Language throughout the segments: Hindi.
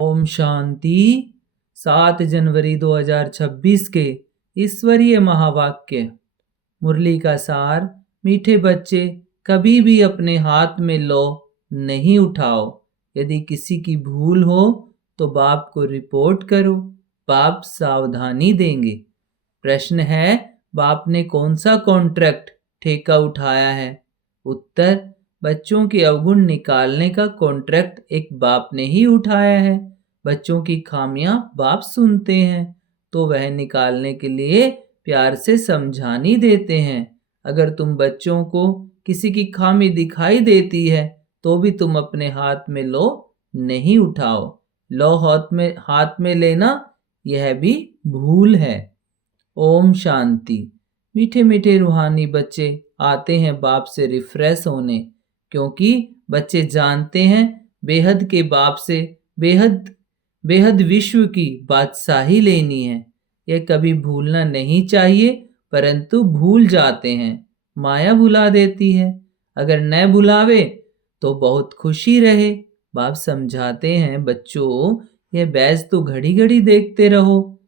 ओम शांति। 7 जनवरी 2026 के ईश्वरीय महावाक्य। मुरली का सार। मीठे बच्चे, कभी भी अपने हाथ में लौ नहीं उठाओ। यदि किसी की भूल हो तो बाप को रिपोर्ट करो, बाप सावधानी देंगे। प्रश्न है, बाप ने कौन सा कॉन्ट्रैक्ट ठेका उठाया है? उत्तर, बच्चों के अवगुण निकालने का कॉन्ट्रैक्ट एक बाप ने ही उठाया है। बच्चों की खामियां बाप सुनते हैं तो वह निकालने के लिए प्यार से समझानी देते हैं। अगर तुम बच्चों को किसी की खामी दिखाई देती है तो भी तुम अपने हाथ में लो नहीं उठाओ। लो हाथ में लेना यह भी भूल है। ओम शांति। मीठे मीठे रूहानी बच्चे आते हैं बाप से रिफ्रेश होने, क्योंकि बच्चे जानते हैं बेहद के बाप से बेहद बेहद विश्व की बादशाही लेनी है। यह कभी भूलना नहीं चाहिए, परंतु भूल जाते हैं। माया भुला देती है। अगर न भुलावे तो बहुत खुशी रहे। बाप समझाते हैं, बच्चों यह बैज तो घड़ी घड़ी देखते रहो,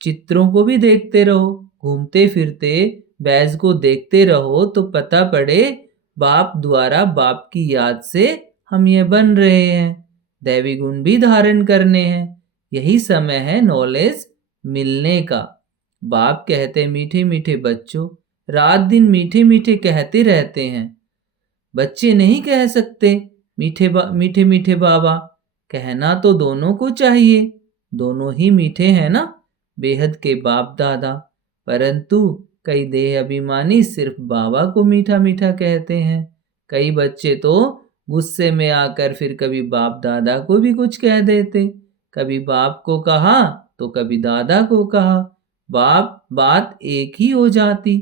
चित्रों को भी देखते रहो, घूमते फिरते बैज को देखते रहो तो पता पड़े बाप द्वारा बाप की याद से हम ये बन रहे हैं। दैवी गुण भी धारण करने हैं। यही समय है नॉलेज मिलने का। बाप कहते मीठे मीठे बच्चों, रात दिन मीठे मीठे कहते रहते हैं। बच्चे नहीं कह सकते मीठे मीठे बाबा। कहना तो दोनों को चाहिए, दोनों ही मीठे हैं ना, बेहद के बाप दादा। परंतु कई देह अभिमानी सिर्फ बाबा को मीठा मीठा कहते हैं। कई बच्चे तो गुस्से में आकर फिर कभी बाप दादा को भी कुछ कह देते। कभी बाप को कहा तो कभी दादा को कहा। बात एक ही हो जाती।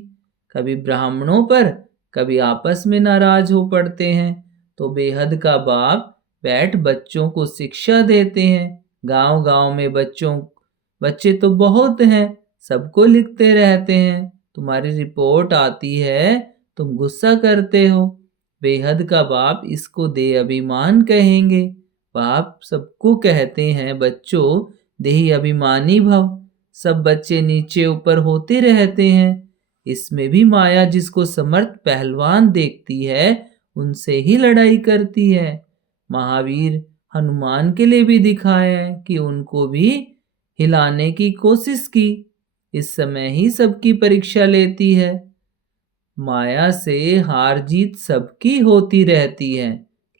कभी ब्राह्मणों पर कभी आपस में नाराज हो पड़ते हैं तो बेहद का बाप बैठ बच्चों को शिक्षा देते हैं। गांव गांव में बच्चे तो बहुत हैं, सबको लिखते रहते हैं। तुम्हारी रिपोर्ट आती है, तुम गुस्सा करते हो। बेहद का बाप इसको दे अभिमान कहेंगे। बाप सबको कहते हैं, बच्चों देही अभिमानी भव। सब बच्चे नीचे ऊपर होते रहते हैं। इसमें भी माया जिसको समर्थ पहलवान देखती है उनसे ही लड़ाई करती है। महावीर हनुमान के लिए भी दिखाया है कि उनको भी हिलाने की कोशिश की। इस समय ही सबकी परीक्षा लेती है। माया से हार जीत सबकी होती रहती है।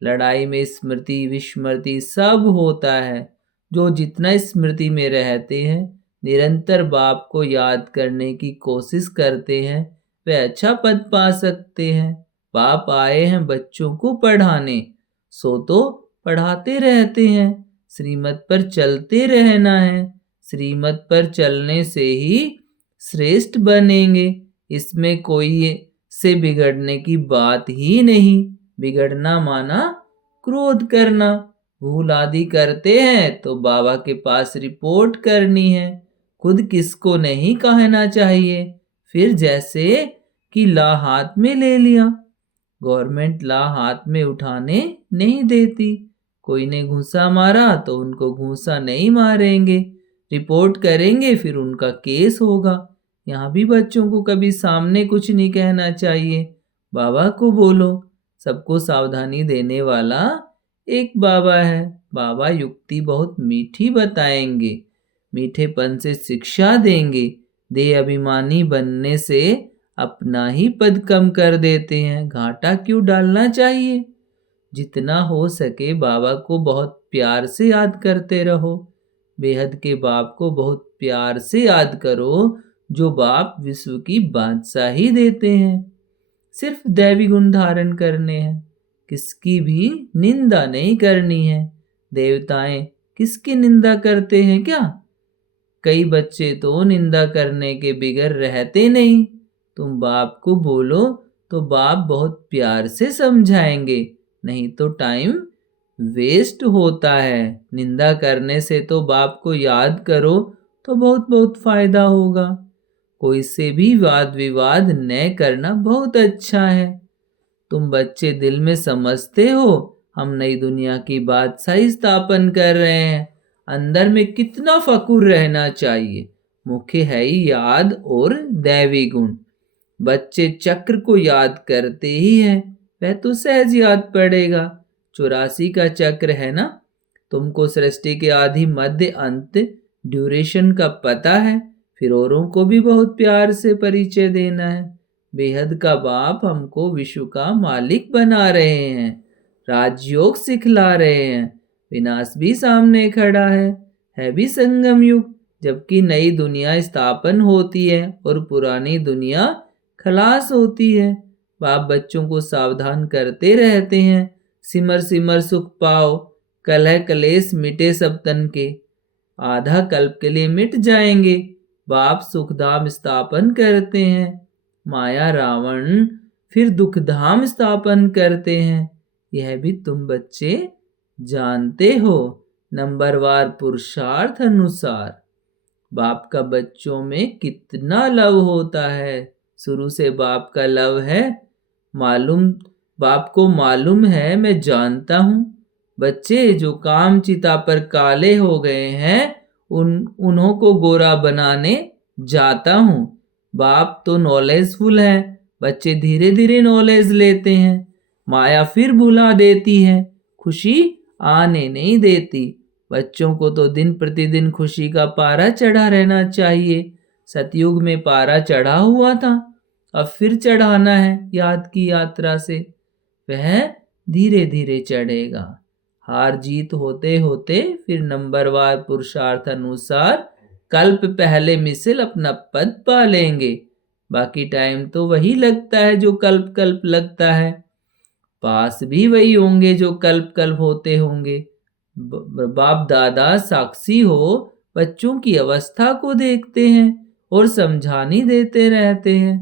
लड़ाई में स्मृति विस्मृति सब होता है। जो जितना स्मृति में रहते हैं, निरंतर बाप को याद करने की कोशिश करते हैं, वे अच्छा पद पा सकते हैं। बाप आए हैं बच्चों को पढ़ाने, सो तो पढ़ाते रहते हैं। श्रीमत पर चलते रहना है। श्रीमत पर चलने से ही श्रेष्ठ बनेंगे। इसमें कोई से बिगड़ने की बात ही नहीं। बिगड़ना माना क्रोध करना। भूल आदि करते हैं तो बाबा के पास रिपोर्ट करनी है। खुद किसको नहीं कहना चाहिए। फिर जैसे कि ला हाथ में ले लिया। गवर्नमेंट ला हाथ में उठाने नहीं देती। कोई ने घूंसा मारा तो उनको घूंसा नहीं मारेंगे, रिपोर्ट करेंगे, फिर उनका केस होगा। यहाँ भी बच्चों को कभी सामने कुछ नहीं कहना चाहिए। बाबा को बोलो। सबको सावधानी देने वाला एक बाबा है। बाबा युक्ति बहुत मीठी बताएंगे, मीठेपन से शिक्षा देंगे। देह अभिमानी बनने से अपना ही पद कम कर देते हैं। घाटा क्यों डालना चाहिए। जितना हो सके बाबा को बहुत प्यार से याद करते रहो। बेहद के बाप को बहुत प्यार से याद करो, जो बाप विश्व की बादशाही देते हैं। सिर्फ दैवी गुण धारण करने हैं, किसकी भी निंदा नहीं करनी है। देवताएं किसकी निंदा करते हैं क्या? कई बच्चे तो निंदा करने के बिगर रहते नहीं। तुम बाप को बोलो तो बाप बहुत प्यार से समझाएंगे, नहीं तो टाइम वेस्ट होता है। निंदा करने से तो बाप को याद करो तो बहुत बहुत फायदा होगा। कोई से भी वाद विवाद न करना बहुत अच्छा है। तुम बच्चे दिल में समझते हो हम नई दुनिया की बादशाही स्थापन कर रहे हैं। अंदर में कितना फकुर रहना चाहिए। मुख्य है ही याद और दैवी गुण। बच्चे चक्र को याद करते ही हैं, वह तो सहज याद पड़ेगा। 84 का चक्र है ना। तुमको सृष्टि के आदि मध्य अंत ड्यूरेशन का पता है। फिर औरों को भी बहुत प्यार से परिचय देना है। बेहद का बाप हमको विश्व का मालिक बना रहे हैं, राजयोग सिखला रहे हैं। विनाश भी सामने खड़ा है भी संगम युग, जबकि नई दुनिया स्थापन होती है और पुरानी दुनिया खलास होती है। बाप बच्चों को सावधान करते रहते हैं, सिमर सिमर सुख पाओ, कलह कलेश मिटे सब तन के। आधा कल्प के लिए मिट जाएंगे। बाप सुखधाम स्थापन करते हैं, माया रावण फिर दुखधाम स्थापन करते हैं। यह भी तुम बच्चे जानते हो। नंबरवार पुरुषार्थ अनुसार बाप का बच्चों में कितना लव होता है। शुरू से बाप का लव है मालूम, बाप को मालूम है, मैं जानता हूँ। बच्चे जो काम चिता पर काले हो गए हैं उन्हों को गोरा बनाने जाता हूँ। बाप तो नॉलेजफुल है, बच्चे धीरे धीरे नॉलेज लेते हैं। माया फिर भुला देती है, खुशी आने नहीं देती। बच्चों को तो दिन प्रतिदिन खुशी का पारा चढ़ा रहना चाहिए। सतयुग में पारा चढ़ा हुआ था, अब फिर चढ़ाना है याद की यात्रा से। वह धीरे धीरे चढ़ेगा। हार जीत होते होते फिर नंबरवार पुरुषार्थ अनुसार कल्प पहले मिसल अपना पद पा लेंगे। बाकी टाइम तो वही लगता है जो कल्प कल्प लगता है। पास भी वही होंगे जो कल्प कल्प होते होंगे। बाप दादा साक्षी हो, बच्चों की अवस्था को देखते हैं और समझानी देते रहते हैं।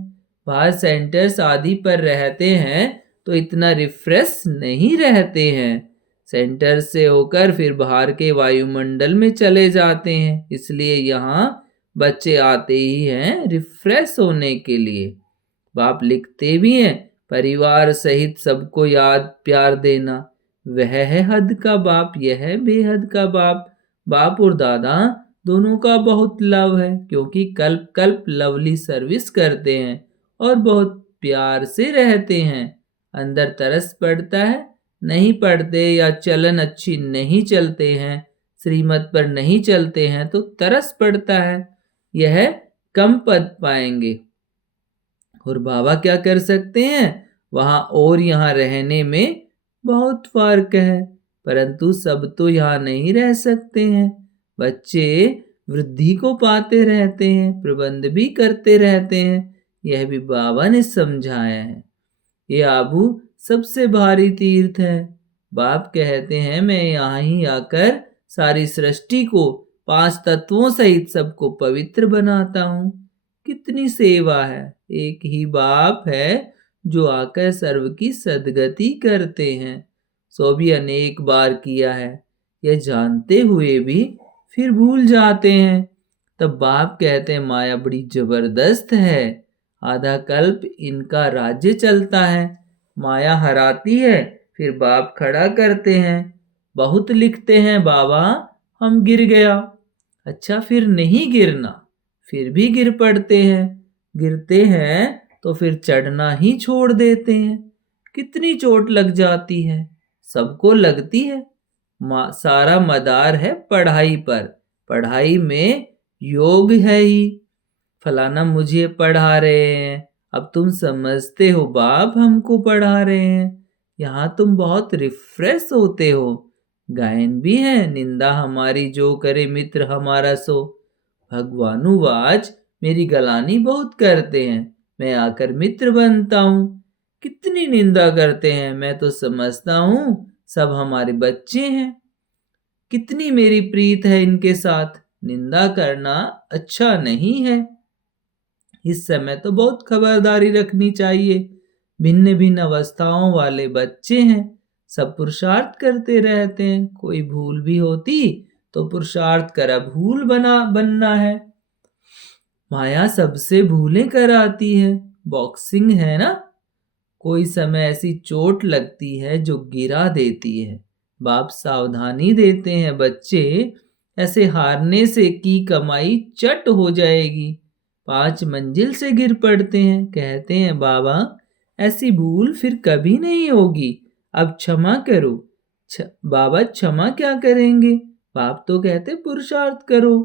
बाहर सेंटर्स आदि पर रहते हैं तो इतना रिफ्रेश नहीं रहते हैं। सेंटर से होकर फिर बाहर के वायुमंडल में चले जाते हैं, इसलिए यहाँ बच्चे आते ही हैं रिफ्रेश होने के लिए। बाप लिखते भी हैं परिवार सहित सबको याद प्यार देना, वह है हद का बाप, यह है बेहद का बाप। बाप और दादा दोनों का बहुत लव है, क्योंकि कल्प कल्प लवली सर्विस करते हैं और बहुत प्यार से रहते हैं। अंदर तरस पड़ता है, नहीं पढ़ते या चलन अच्छी नहीं चलते हैं, श्रीमत पर नहीं चलते हैं तो तरस पड़ता है, यह कम पद पाएंगे। और बाबा क्या कर सकते हैं, वहां और यहाँ रहने में बहुत फर्क है, परंतु सब तो यहाँ नहीं रह सकते हैं। बच्चे वृद्धि को पाते रहते हैं, प्रबंध भी करते रहते हैं, यह भी बाबा ने समझाया है। ये आबू सबसे भारी तीर्थ है। बाप कहते हैं मैं यहाँ ही आकर सारी सृष्टि को 5 तत्वों सहित सबको पवित्र बनाता हूँ। कितनी सेवा है। एक ही बाप है जो आकर सर्व की सदगति करते हैं। सो भी अनेक बार किया है, यह जानते हुए भी फिर भूल जाते हैं। तब बाप कहते हैं माया बड़ी जबरदस्त है, आधा कल्प इनका राज्य चलता है। माया हराती है, फिर बाप खड़ा करते हैं। बहुत लिखते हैं बाबा हम गिर गया, अच्छा फिर नहीं गिरना, फिर भी गिर पड़ते हैं। गिरते हैं तो फिर चढ़ना ही छोड़ देते हैं। कितनी चोट लग जाती है, सबको लगती है। सारा मदार है पढ़ाई पर, पढ़ाई में योग है ही। फलाना मुझे पढ़ा रहे हैं, अब तुम समझते हो बाप हमको पढ़ा रहे हैं, यहाँ तुम बहुत रिफ्रेश होते हो। गायन भी है, निंदा हमारी जो करे मित्र हमारा सो। भगवानुवाच मेरी गलानी बहुत करते हैं, मैं आकर मित्र बनता हूँ। कितनी निंदा करते हैं, मैं तो समझता हूँ सब हमारे बच्चे हैं। कितनी मेरी प्रीत है इनके साथ, निंदा करना अच्छा नहीं है। इस समय तो बहुत खबरदारी रखनी चाहिए। भिन्न भिन्न अवस्थाओं वाले बच्चे हैं, सब पुरुषार्थ करते रहते हैं। कोई भूल भी होती तो पुरुषार्थ करा भूल बनना है। माया सबसे भूलें कराती है। बॉक्सिंग है ना, कोई समय ऐसी चोट लगती है जो गिरा देती है। बाप सावधानी देते हैं बच्चे ऐसे हारने से की कमाई चट हो जाएगी। 5 मंजिल से गिर पड़ते हैं, कहते हैं बाबा ऐसी भूल फिर कभी नहीं होगी, अब क्षमा करो। बाबा क्षमा क्या करेंगे? बाप तो कहते पुरुषार्थ करो।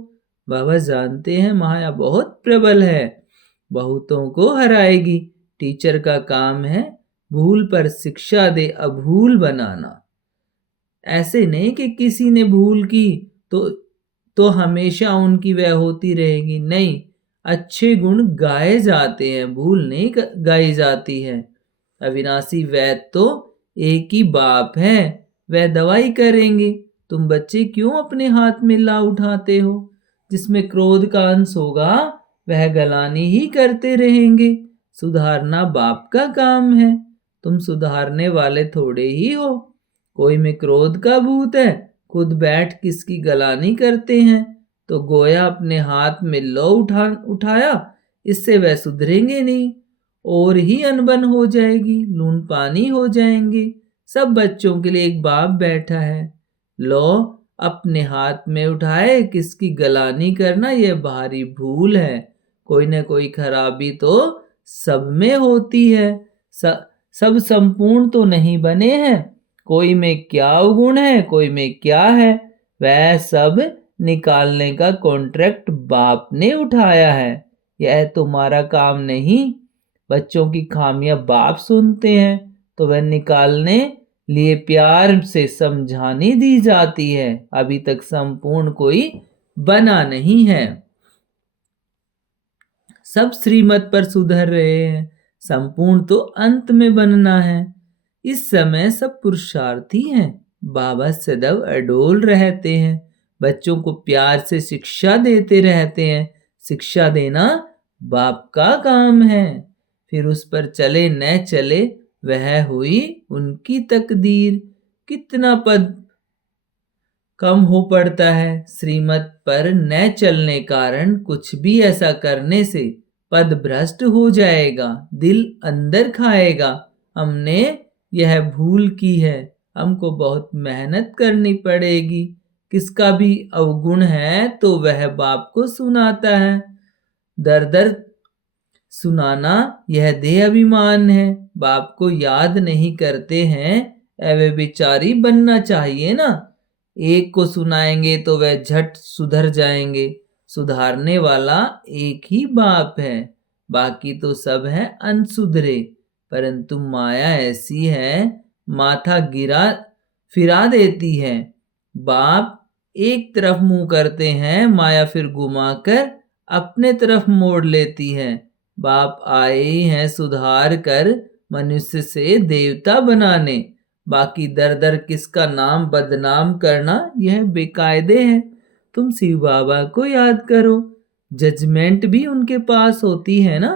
बाबा जानते हैं माया बहुत प्रबल है, बहुतों को हराएगी। टीचर का काम है भूल पर शिक्षा दे अभूल बनाना। ऐसे नहीं कि किसी ने भूल की तो हमेशा उनकी वह होती रहेगी, नहीं। अच्छे गुण गाए जाते हैं, भूल नहीं गाई जाती है। अविनाशी वैद्य तो एक ही बाप है, वह दवाई करेंगे। तुम बच्चे क्यों अपने हाथ में ला उठाते हो? जिसमें क्रोध का अंश होगा वह गलानी ही करते रहेंगे। सुधारना बाप का काम है, तुम सुधारने वाले थोड़े ही हो। कोई में क्रोध का भूत है, खुद बैठ किसकी गलानी करते हैं, तो गोया अपने हाथ में लो उठाया, इससे वह सुधरेंगे नहीं, और ही अनबन हो जाएगी, लून पानी हो जाएंगे। सब बच्चों के लिए एक बाप बैठा है। लो अपने हाथ में उठाए किसकी गलानी करना यह भारी भूल है। कोई न कोई खराबी तो सब में होती है, सब संपूर्ण तो नहीं बने हैं। कोई में क्या अवगुण है, कोई में क्या है, वह सब निकालने का कॉन्ट्रैक्ट बाप ने उठाया है, यह तुम्हारा काम नहीं। बच्चों की खामियां बाप सुनते हैं तो वह निकालने लिए प्यार से समझानी दी जाती है। अभी तक संपूर्ण कोई बना नहीं है, सब श्रीमत पर सुधर रहे हैं, संपूर्ण तो अंत में बनना है। इस समय सब पुरुषार्थी हैं, बाबा सदैव अडोल रहते हैं, बच्चों को प्यार से शिक्षा देते रहते हैं। शिक्षा देना बाप का काम है, फिर उस पर चले न चले वह हुई उनकी तकदीर। कितना पद कम हो पड़ता है, श्रीमत पर न चलने कारण कुछ भी ऐसा करने से पद भ्रष्ट हो जाएगा, दिल अंदर खाएगा। हमने यह भूल की है, हमको बहुत मेहनत करनी पड़ेगी। किसका भी अवगुण है तो वह बाप को सुनाता है, दर दर सुनाना यह देह अभिमान है। बाप को याद नहीं करते हैं, ऐवे बेचारी बनना चाहिए ना। एक को सुनाएंगे तो वह झट सुधर जाएंगे। सुधारने वाला एक ही बाप है, बाकी तो सब है अनसुधरे। परंतु माया ऐसी है, माथा गिरा फिरा देती है। बाप एक तरफ मुंह करते हैं, माया फिर घुमाकर अपने तरफ मोड़ लेती है। बाप आए हैं सुधार कर मनुष्य से देवता बनाने, बाकी दर दर किसका नाम बदनाम करना यह बेकायदे है। तुम शिव बाबा को याद करो, जजमेंट भी उनके पास होती है ना,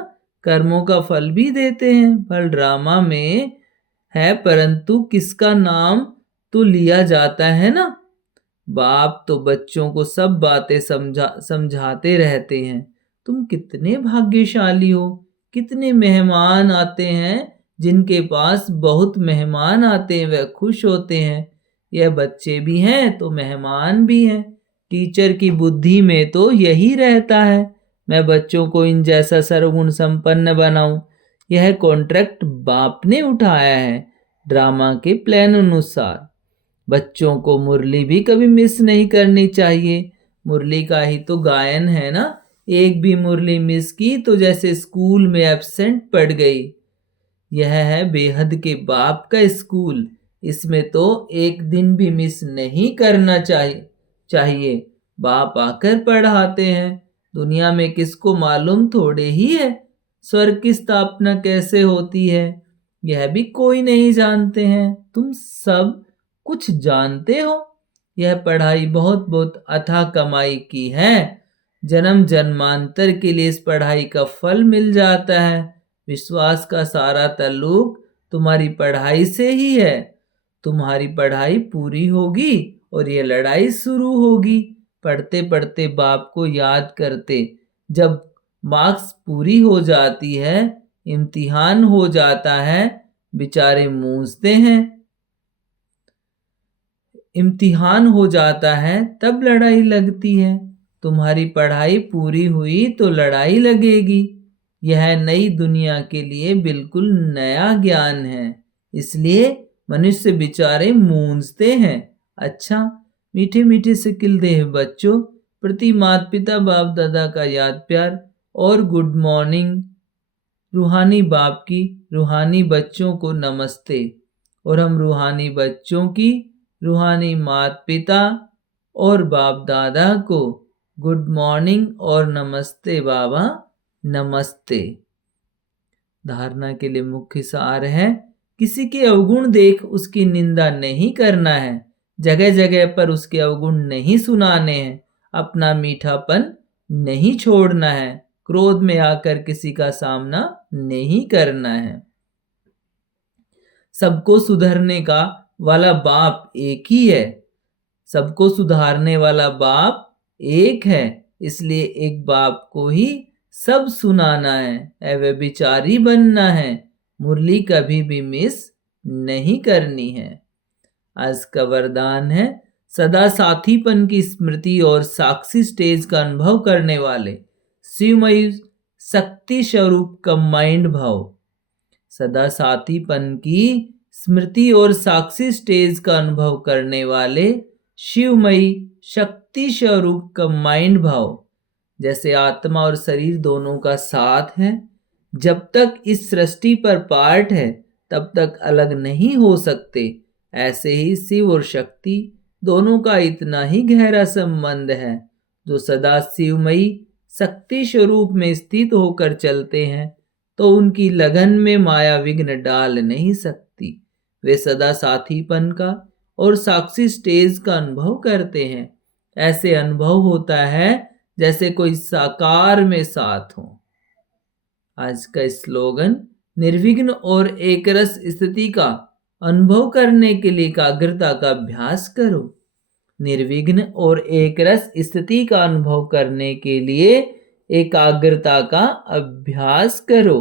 कर्मों का फल भी देते हैं। फल ड्रामा में है परंतु किसका नाम तो लिया जाता है ना। बाप तो बच्चों को सब बातें समझाते रहते हैं। तुम कितने भाग्यशाली हो, कितने मेहमान आते हैं, जिनके पास बहुत मेहमान आते हैं वह खुश होते हैं। यह बच्चे भी हैं तो मेहमान भी हैं। टीचर की बुद्धि में तो यही रहता है, मैं बच्चों को इन जैसा सर्वगुण संपन्न बनाऊं। यह कॉन्ट्रैक्ट बाप ने उठाया है ड्रामा के प्लान अनुसार। बच्चों को मुरली भी कभी मिस नहीं करनी चाहिए, मुरली का ही तो गायन है ना। एक भी मुरली मिस की तो जैसे स्कूल में एब्सेंट पड़ गई। यह है बेहद के बाप का स्कूल, इसमें तो एक दिन भी मिस नहीं करना चाहिए। बाप आकर पढ़ाते हैं, दुनिया में किसको मालूम थोड़े ही है स्वर्ग की स्थापना कैसे होती है, यह भी कोई नहीं जानते हैं। तुम सब कुछ जानते हो, यह पढ़ाई बहुत बहुत अथाह कमाई की है। जन्म जन्मांतर के लिए इस पढ़ाई का फल मिल जाता है। विश्वास का सारा ताल्लुक तुम्हारी पढ़ाई से ही है। तुम्हारी पढ़ाई पूरी होगी और ये लड़ाई शुरू होगी। पढ़ते पढ़ते बाप को याद करते, जब मार्क्स पूरी हो जाती है, इम्तिहान हो जाता है, बेचारे मूंझते हैं। इम्तिहान हो जाता है तब लड़ाई लगती है। तुम्हारी पढ़ाई पूरी हुई तो लड़ाई लगेगी। यह नई दुनिया के लिए बिल्कुल नया ज्ञान है, इसलिए मनुष्य बेचारे मूंझते हैं। अच्छा, मीठे मीठे से किलदेह बच्चों, प्रति माता पिता बाप दादा का याद प्यार और गुड मॉर्निंग। रूहानी बाप की रूहानी बच्चों को नमस्ते, और हम रूहानी बच्चों की रूहानी माता पिता और बाप दादा को गुड मॉर्निंग और नमस्ते बाबा, नमस्ते। धारणा के लिए मुख्य सार है, किसी के अवगुण देख उसकी निंदा नहीं करना है, जगह जगह पर उसके अवगुण नहीं सुनाने हैं, अपना मीठापन नहीं छोड़ना है, क्रोध में आकर किसी का सामना नहीं करना है। सबको सुधरने का वाला बाप एक ही है, सबको सुधारने वाला बाप एक है, इसलिए एक बाप को ही सब सुनाना है, व्यभिचारी बनना है, मुरली कभी भी मिस नहीं करनी है। आज का वरदान है, सदा साथीपन की स्मृति और साक्षी स्टेज का अनुभव करने वाले शिवमयी शक्ति स्वरूप कंबाइंड भाव। सदा साथीपन की स्मृति और साक्षी स्टेज का अनुभव करने वाले शिवमयी शक्ति स्वरूप कंबाइंड भाव। जैसे आत्मा और शरीर दोनों का साथ है, जब तक इस सृष्टि पर पार्ट है तब तक अलग नहीं हो सकते, ऐसे ही शिव और शक्ति दोनों का इतना ही गहरा संबंध है। जो सदा शिवमयी शक्ति स्वरूप में स्थित होकर चलते हैं तो उनकी लगन में माया विघ्न डाल नहीं सकती। वे सदा साथीपन का और साक्षी स्टेज का अनुभव करते हैं। ऐसे अनुभव होता है जैसे कोई साकार में साथ हो। आज का स्लोगन, निर्विघ्न और एकरस स्थिति का अनुभव करने के लिए एकाग्रता का अभ्यास करो। निर्विघ्न और एकरस स्थिति का अनुभव करने के लिए एकाग्रता का अभ्यास करो।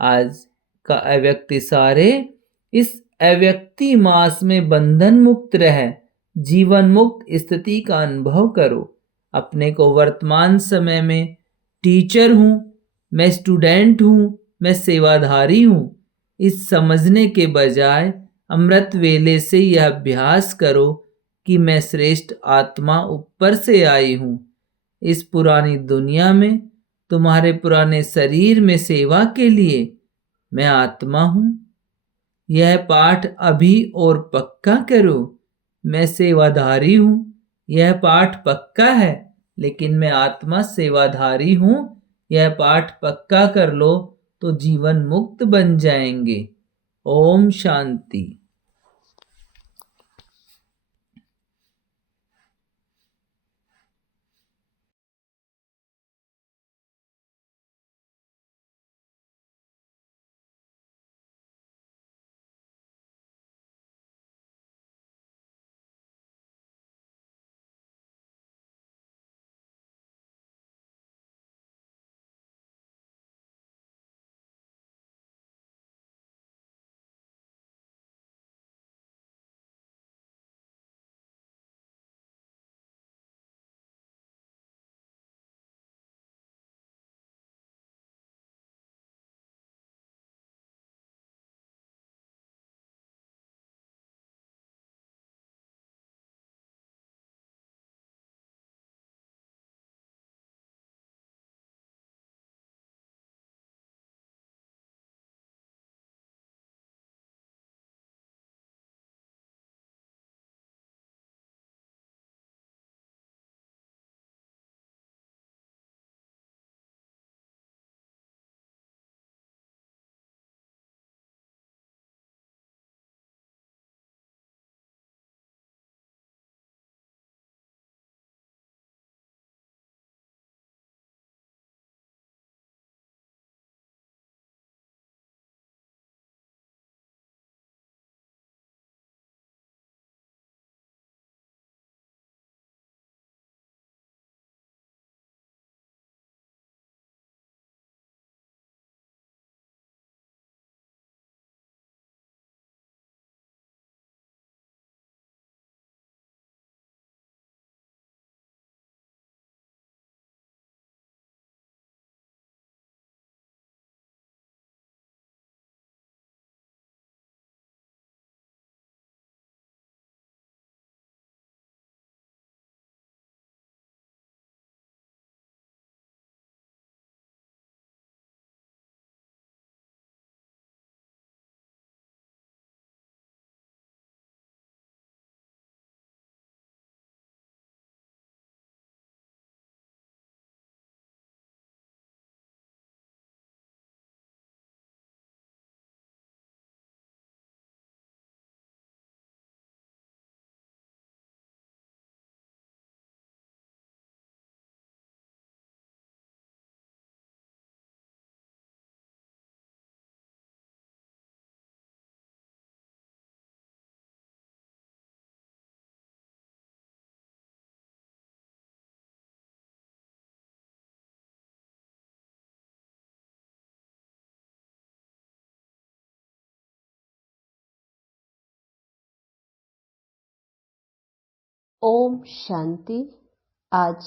आज का अव्यक्ति सारे, इस अव्यक्ति मास में बंधन मुक्त रह जीवन मुक्त स्थिति का अनुभव करो। अपने को वर्तमान समय में टीचर हूं, मैं स्टूडेंट हूं, मैं सेवाधारी हूं, इस समझने के बजाय अमृत वेले से यह अभ्यास करो कि मैं श्रेष्ठ आत्मा ऊपर से आई हूं। इस पुरानी दुनिया में तुम्हारे पुराने शरीर में सेवा के लिए मैं आत्मा हूं। यह पाठ अभी और पक्का करो। मैं सेवाधारी हूं, यह पाठ पक्का है, लेकिन मैं आत्मा सेवाधारी हूं, यह पाठ पक्का कर लो तो जीवन मुक्त बन जाएंगे। ओम शांति। ओम शांति। आज